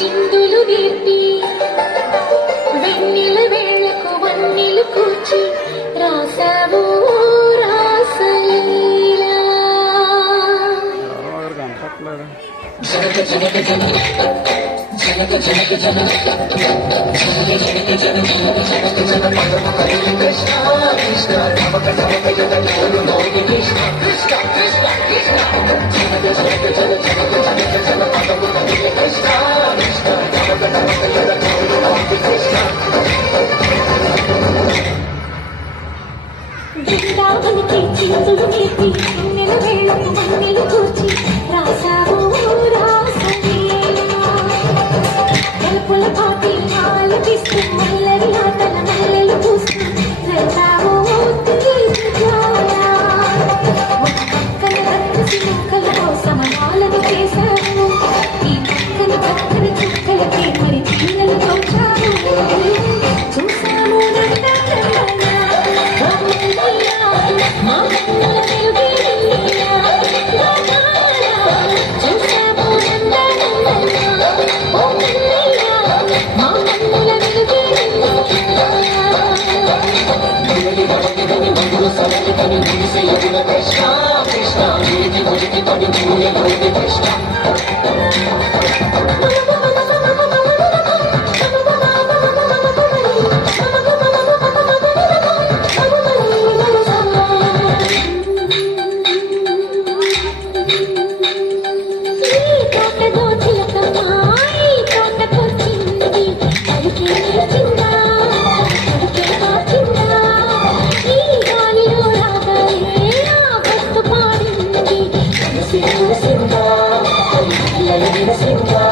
చిందులు నేర్పి వెన్నెల వేళకు వన్నెలు కూర్చి రాసావు రాసలీలా. జనక జనక జనక జనక జనక జనక జనక జనక జనక కృష్ణ కృష్ణ నమక నమక జనక నోడి కృష్ణ కృష్ణ కృష్ణ కృష్ణ జనక జనక జనక జనక జనక జనక కృష్ణ కృష్ణ నమక నమక జనక నోడి కృష్ణ. బృందావనికి చిందులు నేర్పి వెన్నెల వేళకు వన్నెలు కూర్చి రాసావు రాసలీలా. గల్పుల పాటి ఆలపిస్తూ మల్లరి ఆటల మల్లెలు పూస్తూ వెళ్తావు తీర్చుకోలా. ఒక పక్కన రక్కసి మొక్కల కోసం మాలను చేశావు, ఈ పక్కన పక్కన చుక్కలకి మరి చీరలు తోచావు. చూసాము మా కన్నుల వెలుగేలా చూసాము ఓ కన్నయ్యా మా కన్నుల వెలుగేలా. కృష్ణ కృష్ణ నీటి ఒడికి తడి కృష్ణ. Sim,